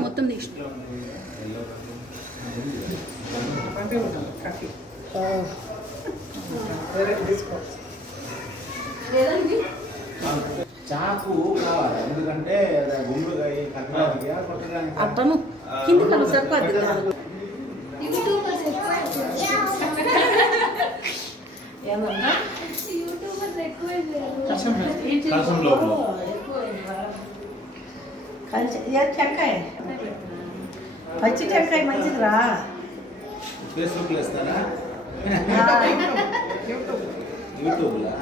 మొత్తం చాకు కావాలి ఎందుకంటే గుండుగా అట్టను కింది కలు సరిపోద్ది ఏమన్నా టెంకాయ పచ్చి టెంకాయ మంచిదిరా ఫేస్బుక్ లో ఇస్తారా యూట్యూబ్ లో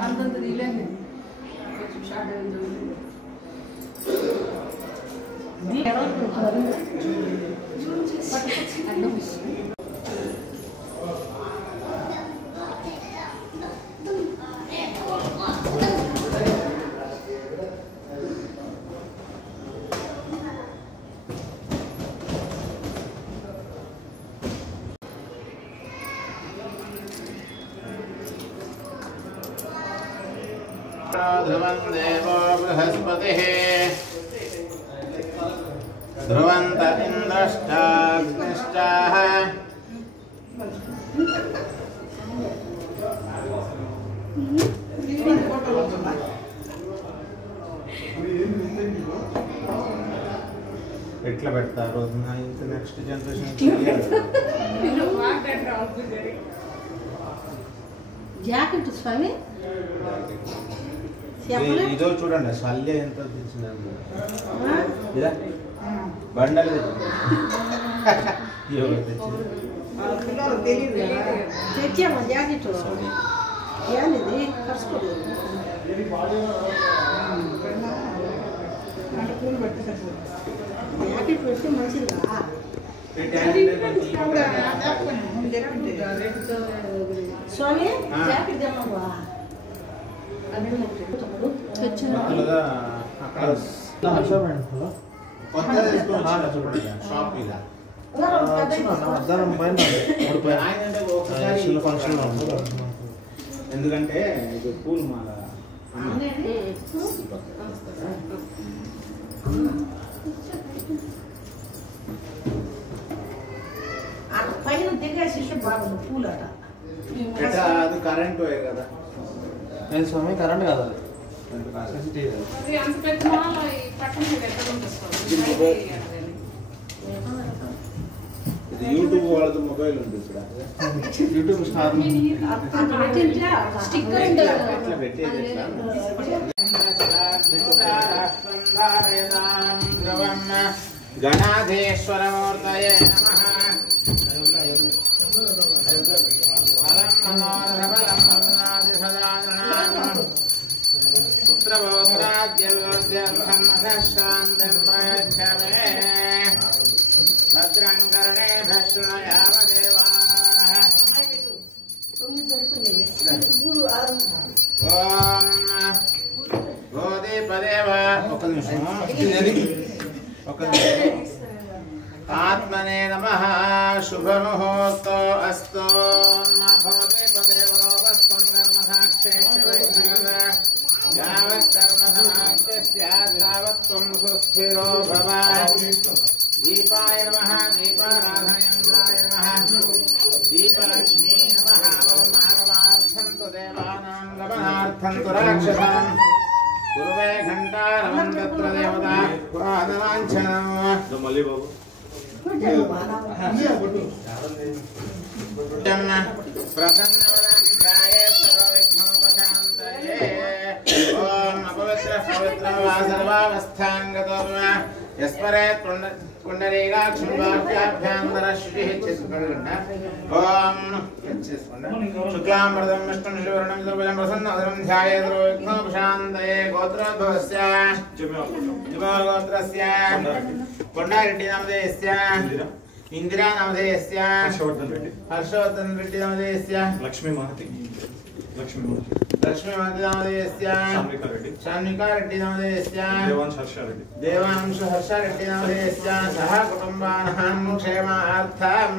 అంతంత ध्रुवं देवो बृहस्पतिः ध्रुवन्त इन्द्रश्चाग्निश्चाः ఎట్లా పెడతారు నెక్స్ట్ జనరేషన్ జాకెట్ స్వామి ఇదో చూడండి శల్య ఎంత తెచ్చిందండి ఇదా బండలు తెచ్చామా జాకెట్ ఏది కలుసుకోలేదు జాకెట్ పెడితే మంచిదిగా స్వామి జాకెట్ తెమ్మవా ఎందుకంటే ఇది పూలు మాల పైన దిగేసి బాగుంది పూలట అది కరెంట్ కదా స్వామి కరెంట్ కాదు ఇది యూట్యూబ్ వాళ్ళది మొబైల్ ఉంది ఇక్కడ యూట్యూబ్ స్టార్ ఎట్లా పెట్టేది గణాధీశ్వరమూర్తయే నమః భద్రం కర్ణే భక్షుణయామ గోదీపదేవ ఒక నిమిషం ఆత్మనే నమః శుభముహూర్తో అస్తు భవదీపదేవో వస్తం యావత్ కర్మ సమాప్తి స్యాత్ తావత్ త్వం సుస్థిరో భవ దీపాయ నమః దీపారాధనేంద్రాయ నమః దీపలక్ష్మీ నమః ఓం ఆగమార్థం తు దేవానాం గమనార్థం తు రాక్షసాం పూర్వే ఘంటారవం తత్ర దేవతా వాదనాంఛనం మళ్ళీ బాబు ప్రసన్నవదాఖ్యాయే సర్వవిఘ్నోపశాంతయే ఓం అపవిత్ర పవిత్ర వా సర్వావస్థాంగతో యస్మరేత్ పుండరీకాక్షం వాక్యాభ్యాంతరశ్రుతిః చేసుకుంటా ఓం శుక్లాంబరదం విష్ణుం శివరణం శుభం ప్రసన్నవదనం ధ్యాయేత్ సర్వవిఘ్నోపశాంతయే గోత్రోద్భవస్య గోత్రస్య కొండారెడ్డి నామధేయస్య ఇందిరా నామధేయస్య హర్షవర్ధన్ రెడ్డి నామధేయస్య లక్ష్మీ మహతి నామధేయస్య శాన్వికా రెడ్డి నామధేయస్య దేవాంశ హర్షారెడ్డి నామధేయస్య సహ కుటుంబానాం క్షేమార్థం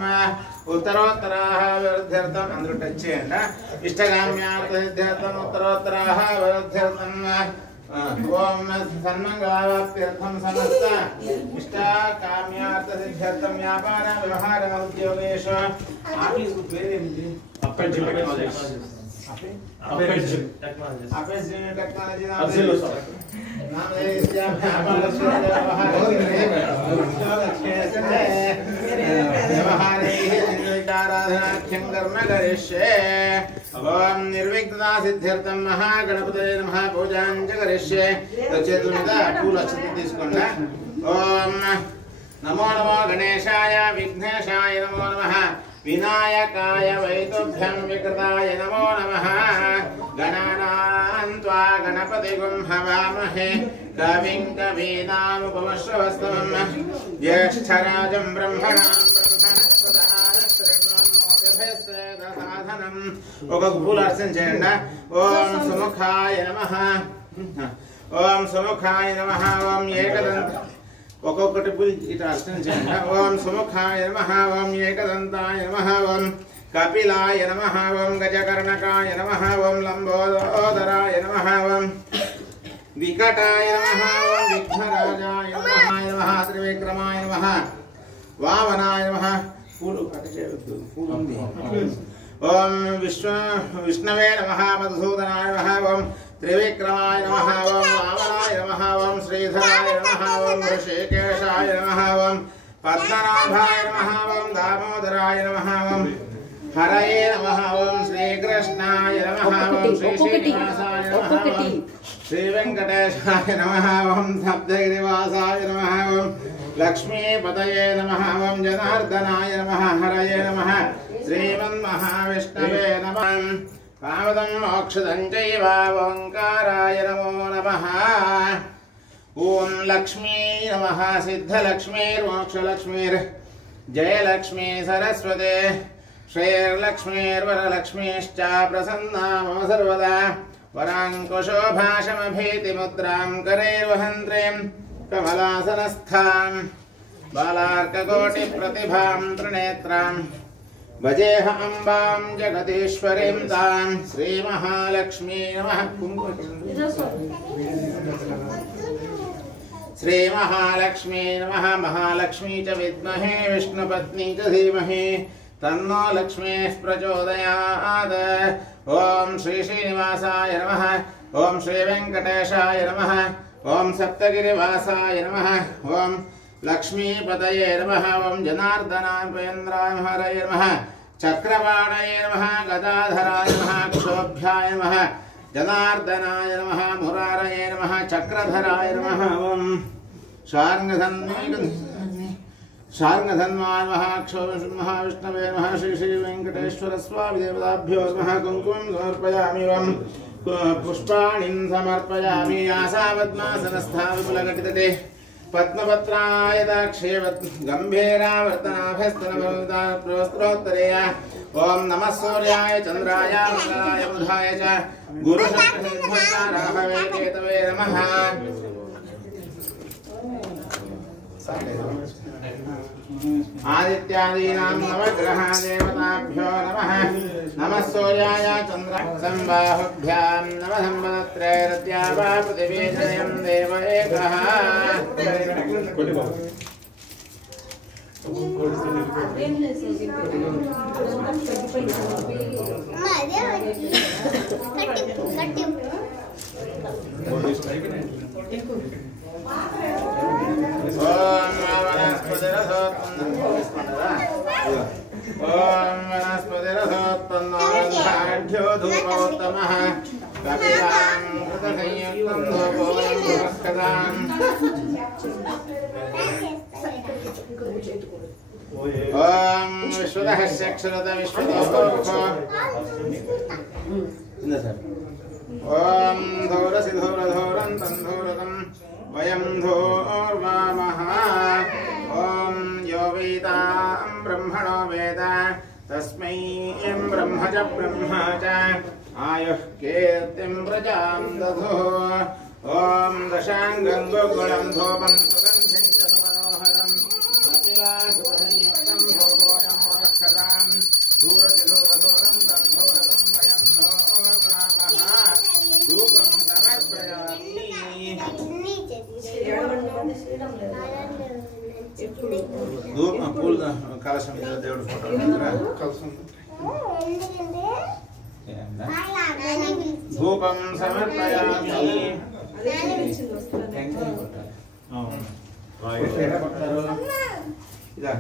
ఉత్తరోత్తరాభివృద్ధ్యర్థం అందరూ టచ్ చేయండి ఇష్టకామ్యార్థం ఉత్తరోత్తరాభివృద్ధ్యర్థం ఓం సన్మంగళాప్త్యర్థం సమస్త ఇష్టాకామ్యార్థ సిద్ధ్యర్థం వ్యాపార వ్యవహార ఉద్యోగేషు ఆఫీస్ పేరేంటి అప్పెంచి టెక్నాలజీ వ్యవహారాధ్యం కర్మ కరిష్యే ఓం నిర్విఘ్నతా సిద్ధ్యర్థం మహాగణపతయే నమః పూజాం చ కరిష్యే చేతుల మీద పూలు అక్షంతలు తీసుకోండి ఓం నమో నమో గణేశాయ విఘ్నేశాయ నమో నమః వినాయకాయ వైతుభ్యం వికృతాయ నమో నమః గణానాం త్వా గణపతిగుం హవామహే కవిం కవీనాముపమశ్రవస్తవం జ్యేష్ఠరాజం బ్రహ్మణాం ఒక పూలు అర్చన చేయండి ఓం సుముఖాయ నమః ఓం సుముఖాయ నమః ఓం ఏకదంత ఒక్కొక్కటి పూలు ఇట్లా అర్చన చేయండి ఓం సుముఖాయ నమః ఓం ఏకదంతాయ నమః ఓం కపిలాయ నమః ఓం గజకర్ణకాయ నమః ఓం లంబోదరాయ నమః ఓం వికటాయ నమః ఓం విఘ్నరాజాయ నమః త్రివిక్రమాయ నమః వామనాయ నమః పూలు కట్ చేయవద్దు పూలు ఉంది ఓం విష్ణవే నమః మధుసూదనాయ నమః ఓం త్రివిక్రమాయ నమః ఓం వామనాయ నమః ఓం శ్రీధరాయ నమః ఓం ఋషికేశాయ నమః ఓం పద్మనాభాయ నమః ఓం దామోదరాయ నమః ఓం హరయే నమః ఓం శ్రీకృష్ణాయ నమః ఓం శ్రీశ్రీనివాసాయ నమః ఓం శ్రీవెంకటేశాయ నమః ఓం సప్తగిరివాసాయ నమః ఓం లక్ష్మీపతయే నమః ఓం జనార్దనాయ నమః హరయే నమః శ్రీమన్మహావిష్ణవే నమః కామదం మోక్షదం చైవ ఓంకారాయ నమో నమః ఓం లక్ష్మీ నమః సిద్ధలక్ష్మీర్మోక్షలక్ష్మీర్ జయలక్ష్మీ సరస్వతే శ్రీర్లక్ష్మీర్వరలక్ష్మీశ్చ ప్రసన్నా మమ సర్వదా వరాంకుశోభాషమభీతిముద్రాం కరైర్వహంత్రీం కమలాసనస్థాం బాలార్కకోటిప్రతిభాం త్రినేత్రాం భజేహ అంబాం జగదీశ్వరీం తాం శ్రీమహాలక్ష్మీ నమః శ్రీమహాలక్ష్మీ నమః మహాలక్ష్మీ చ విద్మహే విష్ణుపత్నీ చ ధీమహి తన్నో లక్ష్మీః ప్రచోదయాత్ ఓం శ్రీ శ్రీనివాసాయ నమః ఓం శ్రీ వెంకటేశాయ నమః ఓం సప్తగిరివాసాయ నమః ఓం లక్ష్మీపతయే నమః ఓం జనార్దనాయ హరయే నమః చక్రవాణయే నమః గదాధరాయ నమః కుశోభ్యాయ నమః జనార్దనాయ నమః మురారయే నమః చక్రధరాయ నమః ఓం శార్ంగధన్వాయ నమః మహావిష్ణవే నమః శ్రీ శ్రీ వెంకటేశ్వర స్వామి దేవతాభ్యో నమః కుంకుమం సమర్పయామి ఓం పుష్పాణిం సమర్పయామి ఆసావద్మాసనస్థా విపులఘటితటే పద్మపత్రాయదాక్షేవత్ గంభీరావర్తనాభస్తనప్రోస్తరోత్తరేయ ఓం నమః సూర్యాయ చంద్రాయ మంగళాయ బుధాయ చ గురుశక్తిర్భుజారాహవే కేతవే నమః ఆదిత్యాదీనాం నవగ్రహ దేవతాభ్యో నమః నమః సూర్యాయ చంద్ర సంబాహుభ్యాం నమః సంవత్సరైరద్యావా పృథివీ జయం దేవ ఏకః ఓం వనస్పతిరథోత్పన్నో ధూపోత్తమః కపిలాం కృతసంయుక్తం ధూపోయం పురస్కరాం ఓం విశ్వదహస్యక్షరత విశ్వదోప ఓం ధౌరసి ధౌరధౌరం తంధౌరతం వయం ధూర్వామః ఓం యో వేదాం బ్రహ్మణో వేద తస్మై బ్రహ్మ చ బ్రహ్మ చ ఆయుః కీర్తిం ప్రజాం దధుః ఓం దశాంగం గోకులం ధూపం సుగంధిం చ మనోహరం కపిలాసుతసంయుక్తం భోగోయం పురస్కరాం ధూరసి ధూరధూరం తంధూరతం వయం ధూర్వామః ధూపం సమర్పయామి. పూల కలశం మీద దేవుడి ఫోటో ధూపం సమర్పయామి. ఇలా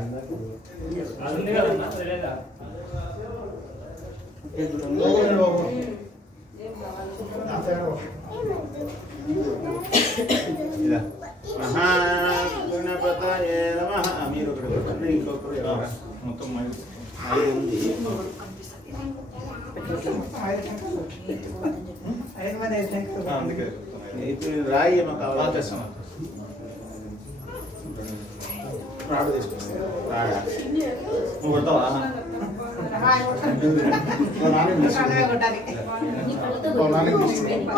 ఇలా మహాగణపతయే నమః. మీరు ఒకటి పెట్టండి, ఇంకొకరు మొత్తం 5 ఉంది. అందుకే ఇప్పుడు రాయి ఏమో కావాలి చేస్తాం. రాడు తీసుకొస్తాను. రాడా నువ్వు కొడతావా?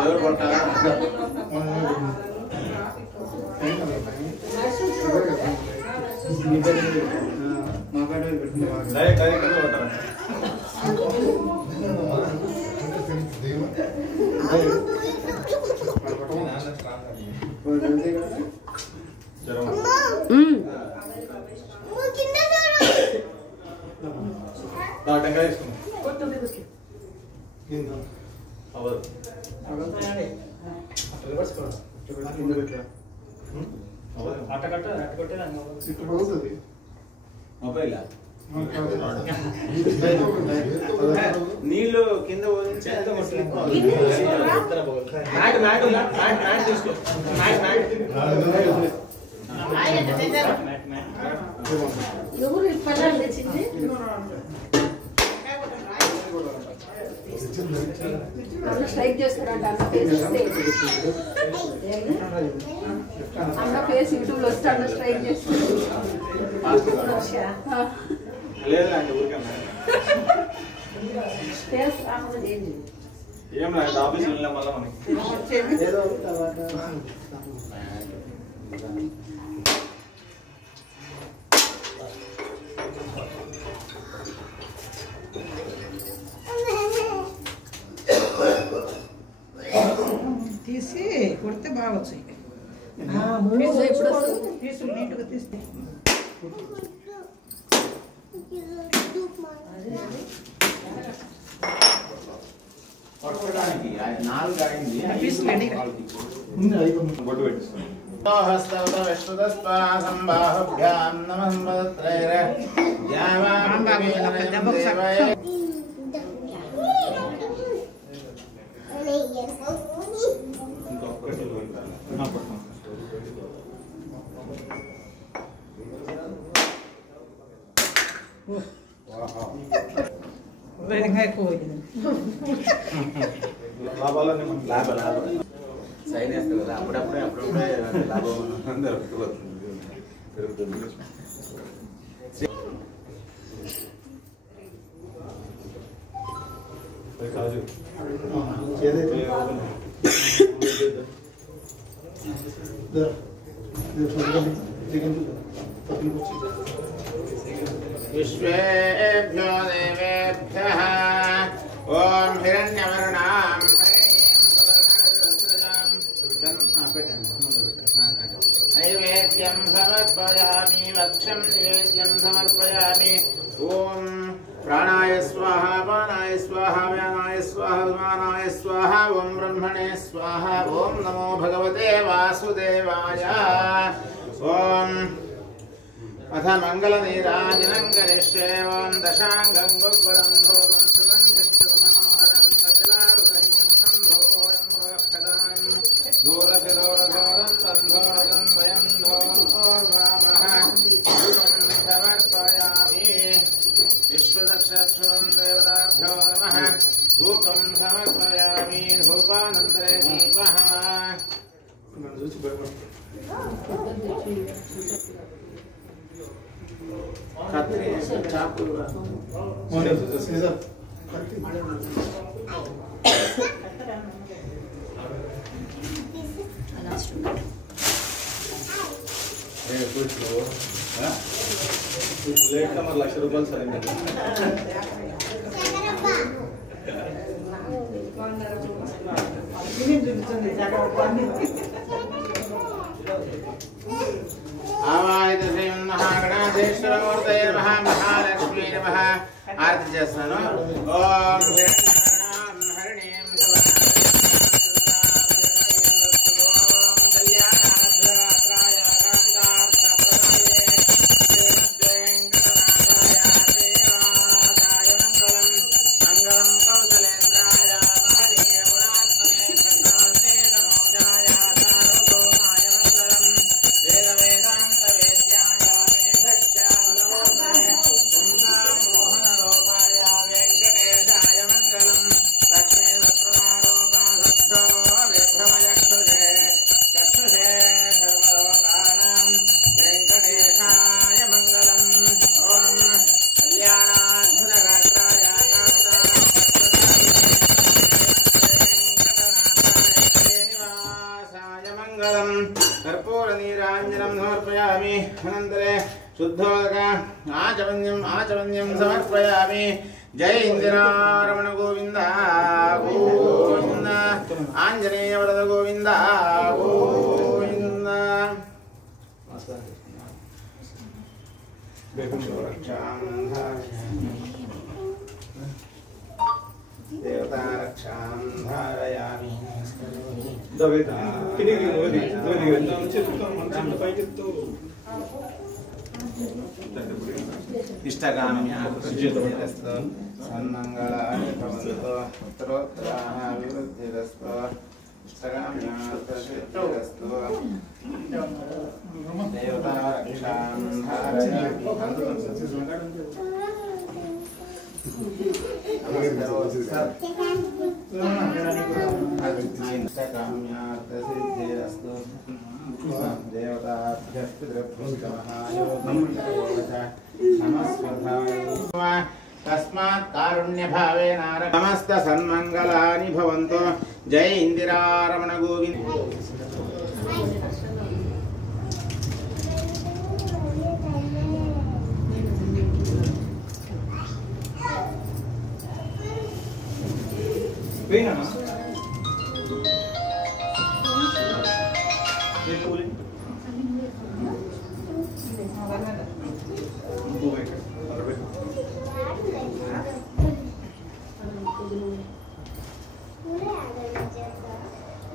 ఎవరు కొట్టాలా? నీళ్ళు కింద ఎవరు పళ్ళాలు తెచ్చింది? స్ట్రైక్ చేస్తారంట అన్న ఫేస్ యూట్యూబ్ లో వస్తే అన్న స్ట్రైక్ చేస్తారు. లేదండి ఊరికే ఏం లేదు ఆఫీస్ వెళ్ళినా మళ్ళీ మనకి తీసి కొడితే బాగా వచ్చాయి. పీసులు నీట్గా తీస్తే పట్టుకోవడానికి 4 అయింది. బొట్టు పెట్టిస్తాను. సంబాహుభ్యాం నమః పదత్రైర సైన్ వేస్తారు కదా అప్పుడప్పుడే లాభం పెరుగుతుంది. విశ్వేభ్యో దేవేభ్యః ఓం హిరణ్యవర్ణాం నైవేద్యం సమర్పయామి వక్షం నివేద్యం సమర్పయామి. ఓం प्राणाय स्वाहा पानाय स्वाहा व्यानाय स्वाहा समानाय स्वाहा ओम ब्रह्मणे स्वाहा ओम नमो भगवते वासुदेवाय ओम अथ मंगल नीराजनं करिष्ये ओम दशांगं गुग्गुलं भोगं सुगन्धिं मनोहरं कपिलारुह्यं भोगोऽयं रोक्षदां दूरस्य दूरदूरं तन्धोरगं वयं धोर्वामः समर्पयामि विश्वदक्षक्षं देवताभ्यो नमः धूपं समर्पयामि धूपानन्तरे दीपः कत्रे चाकू लेट का मतलब ₹1,00,000 सरेंगे आवाहित श्री महागणाधीश्वर मूर्तये नमः महालक्ष्मी नमः आरती చేస్తాను ఓం హరిణీం कर्पूरनीराञ्जनं समर्पयामि अनन्तरे शुद्धोदक आचमन्यं समर्पयामि जय इन्दिरारमण गोविन्द गोविन्द आञ्जनेय वरद गोविन्द गोविन्द देवता रक्षां धारयामि इष्टकाम्यास्तु सन्मङ्गलानि भवन्तु उत्तरोत्तराः विवृद्धिरस्तु इष्टकाम्यास्तु देवता रक्षां धारयामि इष्टकाम्यार्थसिद्धिरस्तु तस्मात् कारुण्यभावेन समस्त सन्मङ्गलानि भवन्तु जय इन्दिरारमण गोविन्द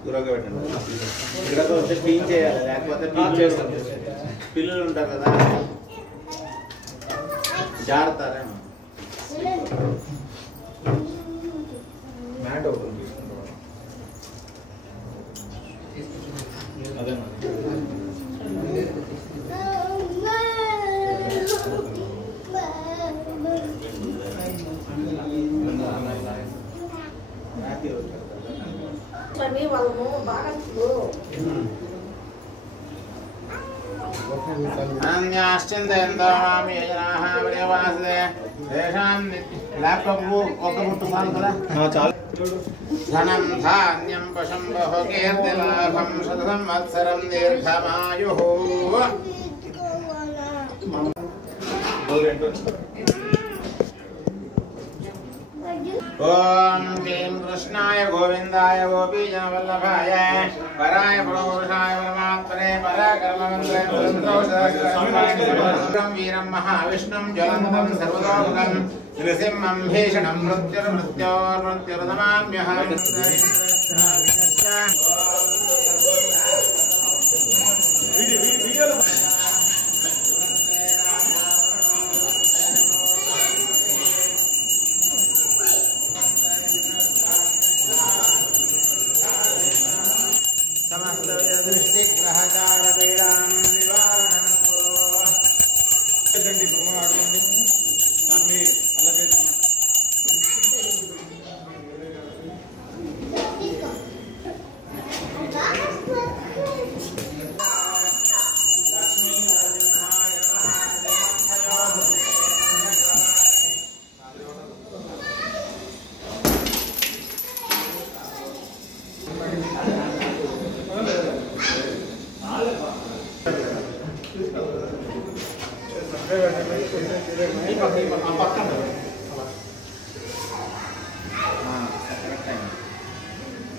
దూరంగా పెట్టండి ఇక్కడతో వచ్చి క్లీన్ చేయాలి లేకపోతే పిల్లలు ఉంటారు కదా జారుతారేమో మ్యాట్ అవుతుంది అదే धनं धान्यं पशुं बहुकीर्तिलाभं शतसंवत्सरं दीर्घमायुः ఓం క్లీం కృష్ణాయ గోవిందాయ గోపీజనవల్లభాయ పరాయ పురుషాయ పరమాత్మనే పరాకర్మమంత్రం వీరం మహావిష్ణుం జ్వలంతం సర్వతోముఖం నృసింహం భీషణం మృత్యుర్మృత్యోర్మృత్యుర్నమామ్యహం. సమస్త దృష్టి గ్రహచార పీడాం నివారణం కురు.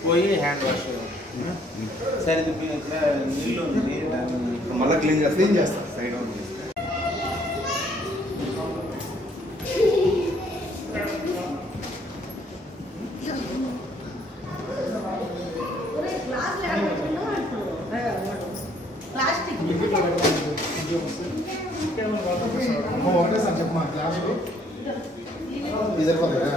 పోయి హ్యాండ్ వాష్ సరే ఇక్కడ నీళ్ళు ఉంది మళ్ళీ క్లీన్ చేస్తా సైడ్ ఆన్ చేస్తా. ఒకటే సార్ చెప్పమా క్లాస్ సరిపోతుందా?